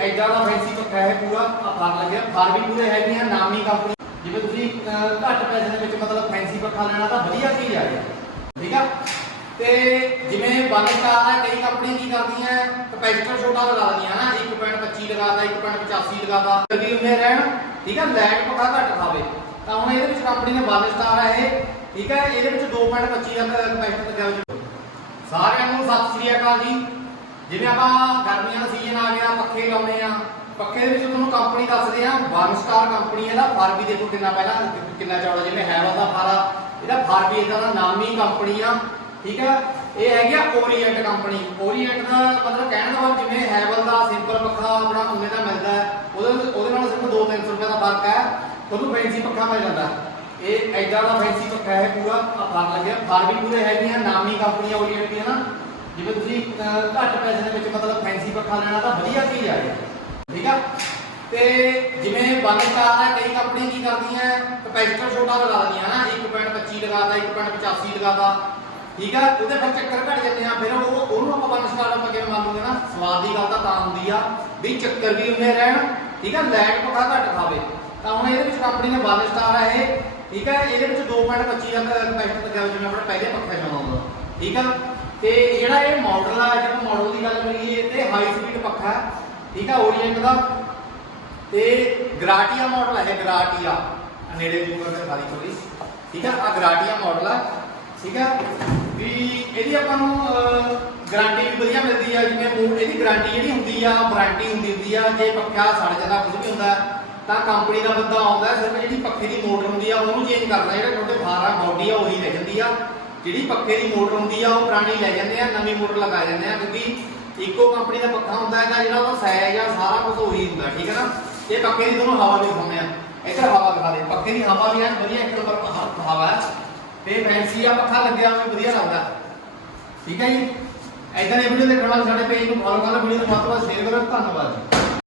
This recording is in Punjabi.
ਐਡਾ ਦਾ ਫੈਂਸੀ ਪੱਖਾ ਹੈ ਪੂਰਾ ਆ ਲੱਗਿਆ ਫਾਰ ਵੀ ਪੂਰੇ ਹੈਗੇ ਆ, ਨਾਮੀ ਕੰਪਨੀ। ਜਿਵੇਂ ਤੁਸੀਂ ਘੱਟ ਪੈਸੇ ਦੇ ਵਿੱਚ ਮਤਲਬ ਫੈਂਸੀ ਪੱਖਾ ਲੈਣਾ ਤਾਂ ਵਧੀਆ ਚੀਜ਼ ਆ ਇਹ। ਠੀਕ ਆ? ਤੇ ਜਿਵੇਂ ਵਨ ਹੈ ਕਈ ਕੰਪਨੀ ਕੀ ਕਰਦੀਆਂ ਕਪੈਸਿਟਰ ਛੋਟਾ ਲਗਾ ਦਿੰਦੀਆਂ ਨਾ। 1.25 ਲਗਾਦਾ 1.85 ਲਗਾਦਾ ਵੀ ਉਹਨੇ ਰਹਿਣ। ਠੀਕ ਆ? ਲਾਈਟ ਪੱਖਾ ਘੱਟ ਖਾਵੇ। ਤਾਂ ਹੁਣ ਇਹਦੇ ਵਿੱਚ ਕੰਪਨੀ ਨੇ ਵਨ ਹੈ ਇਹ। ਠੀਕ ਹੈ ਇਹਦੇ ਵਿੱਚ 2.25 ਦਾ ਕਪੈਸਿਟਰ ਲੱਗਿਆ ਹੋਇਆ। ਸਾਰਿਆਂ ਨੂੰ ਸਤਿ ਸ੍ਰੀ ਅਕਾਲ ਜੀ। ਜਿਵੇਂ ਆਪਾਂ ਗਰਮੀਆਂ ਦਾ ਸੀਜ਼ਨ ਆ ਗਿਆ, ਪੱਖੇ ਲਾਉਨੇ ਆ ਪੱਖੇ ਦੇ ਵਿੱਚ ਤੁਹਾਨੂੰ ਕੰਪਨੀ ਦੱਸਦੇ ਆ ਵਨ ਸਟਾਰ ਕੰਪਨੀ ਇਹਦਾ ਫਰ ਵੀ ਦੇਖੋ ਕਿੰਨਾ ਪਹਿਲਾਂ ਕਿੰਨਾ ਚੌੜਾ, ਜਿਵੇਂ ਹੈਵਲ ਦਾ ਫਰ। ਇਹਦਾ ਫਰ ਵੀ ਇਹਦਾ ਦਾ ਨਾਮੀ ਕੰਪਨੀ ਆ, ਠੀਕ ਆ ਇਹ ਹੈਗੀ ਆ ਓਰੀਐਂਟ ਕੰਪਨੀ ਓਰੀਐਂਟ ਦਾ ਮਤਲਬ ਕਹਿਣ ਦਾ ਭਾਵ ਜਿਵੇਂ ਹੈਵਲ ਦਾ ਸਿੰਪਲ ਪੱਖਾ ਆਪਣਾ ਉਹਨੇ ਦਾ ਮਿਲਦਾ ਉਹਦੇ ਉਹਦੇ ਨਾਲ ਸਿਰਫ 2-300 ਰੁਪਏ ਦਾ ਫ਼ਰਕ ਹੈ। ਤੁਹਾਨੂੰ ਫੈਂਸੀ ਪੱਖਾ ਮਿਲ ਜਾਂਦਾ ਇਹ ਐਡਾ ਦਾ ਫੈਂਸੀ ਪੱਖਾ ਹੈ ਪੂਰਾ ਆ ਫਰ ਲੱਗਿਆ। ਫਰ ਵੀ ਪੂਰੇ ਹੈਗੇ ਆ, ਨਾਮੀ ਕੰਪਨੀ ਓਰੀਐਂਟ ਦੀ ਨਾ। ਜਿਵੇਂ ਤੁਸੀਂ ਅਹ, ਘੱਟ ਪੈਸੇ ਦੇ ਵਿੱਚ ਮਤਲਬ ਫੈਂਸੀ ਪੱਖਾ ਲੈਣਾ ਤਾਂ ਵਧੀਆ ਚੀਜ਼ ਆ ਇਹ ਠੀਕ ਆ? ਤੇ ਜਿਵੇਂ ਵਨ ਸਟਾਰ ਹੈ ਕਈ ਕੰਪਨੀ ਕੀ ਕਰਦੀਆਂ ਕਪੈਸਿਟਰ ਛੋਟਾ ਲਗਾ ਦਿੰਦੀਆਂ ਨਾ 1.25 ਲਗਾਦਾ 1.85 ਲਗਾਦਾ ਠੀਕ ਆ? ਉਹਦੇ ਫਿਰ ਚੱਕਰ ਘਟ ਜਾਂਦੇ ਆ। ਫਿਰ ਉਹ ਉਹਨੂੰ ਆਪਾਂ ਵਨ ਸਟਾਰ ਆਪਾਂ ਕਿਵੇਂ ਮੰਨ ਨਾ? ਸਵਾਦ ਦੀ ਗੱਲ ਤਾਂ ਤਾਂ ਹੁੰਦੀ ਆ। ਵੀ ਚੱਕਰ ਵੀ ਉਹਨੇ ਰਹਿਣ। ਠੀਕ ਆ? ਲਾਈਟ ਪੱਖਾ ਘੱਟ ਖਾਵੇ। ਤਾਂ ਹੁਣ ਇਹਦੇ ਵਿੱਚ ਕੰਪਨੀ ਨੇ ਵਨ ਸਟਾਰ ਹੈ ਇਹ। ਠੀਕ ਹੈ ਇਹਦੇ ਵਿੱਚ 2.25 ਦਾ ਕਪੈਸਿਟਰ ਲੱਗਿਆ ਹੋਇਆ ਜਿਵੇਂ ਆਪਣੇ ਪਹਿਲੇ ਪੱਖਾ ਚ ਆਉਂਦਾ ਠੀਕ ਆ? ਤੇ ਜਿਹੜਾ ਇਹ ਮਾਡਲ ਆ ਜਦੋਂ ਮਾਡਲ ਦੀ ਗੱਲ ਕਰੀਏ ਤੇ ਹਾਈ ਸਪੀਡ ਪੱਖਾ ਹੈ, ਠੀਕ ਆ ਓਰੀਐਂਟ ਦਾ। ਤੇ ਗਰਾਟੀਆ ਮਾਡਲ ਹੈ ਗਰਾਟੀਆ ਨੇੜੇ ਜੂਮ ਕਰਕੇ ਦਿਖਾ ਦੀ ਥੋੜੀ ਠੀਕ ਆ ਆ ਗਰਾਟੀਆ ਮਾਡਲ ਆ ਠੀਕ ਆ। ਵੀ ਇਹਦੀ ਆਪਾਂ ਨੂੰ ਗਾਰੰਟੀ ਵੀ ਵਧੀਆ ਮਿਲਦੀ ਆ ਜਿਵੇਂ ਮੂਡ ਇਹਦੀ ਗਾਰੰਟੀ ਜਿਹੜੀ ਹੁੰਦੀ ਆ ਵਾਰੰਟੀ ਹੁੰਦੀ ਹੁੰਦੀ ਆ ਜੇ ਪੱਖਾ ਸੜ ਜਾਂਦਾ ਕੁਝ ਵੀ ਹੁੰਦਾ ਤਾਂ ਕੰਪਨੀ ਦਾ ਬੰਦਾ ਆਉਂਦਾ ਸਿਰਫ ਜਿਹੜੀ ਪੱਖੇ ਦੀ ਮੋਟਰ ਹੁੰਦੀ ਆ ਉਹਨੂੰ ਚੇਂਜ ਕਰਦਾ ਜਿਹੜਾ ਤੁਹਾਡੇ ਫਾਰਾ ਬਾਡੀ ਆ ਉਹੀ ਰਹਿ ਜਾਂਦੀ ਆ। ਜਿਹੜੀ ਪੱਖੇ ਦੀ ਮੋਟਰ ਹੁੰਦੀ ਆ, ਉਹ ਪੁਰਾਣੀ ਲੈ ਜਾਂਦੇ ਆ, ਨਵੀਂ ਮੋਟਰ ਲਗਾ ਜਾਂਦੇ ਆ, ਕਿਉਂਕਿ ਇੱਕੋ ਕੰਪਨੀ ਦਾ ਪੱਖਾ ਹੁੰਦਾ ਹੈਗਾ, ਜਿਹੜਾ ਉਹਦਾ ਸਾਈਜ਼ ਆ, ਸਾਰਾ ਕੁਝ ਉਹੀ ਹੁੰਦਾ, ਠੀਕ ਹੈ ਨਾ? ਇਹ ਪੱਖੇ ਦੀ ਤੁਹਾਨੂੰ ਹਵਾ ਵੀ ਦਿਖਾਉਂਦੇ ਆ। ਇੱਧਰ ਹਵਾ ਦਿਖਾ ਦੇ, ਪੱਖੇ ਦੀ ਹਵਾ ਵੀ ਐਨ ਵਧੀਆ, ਇੱਕ ਨੰਬਰ ਹਵਾ ਹੈ ਤੇ ਫੈਂਸੀ ਆ, ਪੱਖਾ ਲੱਗਿਆ ਹੋਇਆ, ਵਧੀਆ ਲੱਗਦਾ। ਠੀਕ ਹੈ ਜੀ? ਐਦਾਂ ਦੀ ਵੀਡੀਓ ਦੇਖਣ ਵਾਲੇ ਸਾਡੇ ਪੇਜ ਨੂੰ ਫੋਲੋ ਕਰੋ ਵੀਡੀਓ ਨੂੰ ਵੱਧ ਤੋਂ ਵੱਧ ਸ਼ੇਅਰ ਕਰੋ, ਧੰਨਵਾਦ ਜੀ।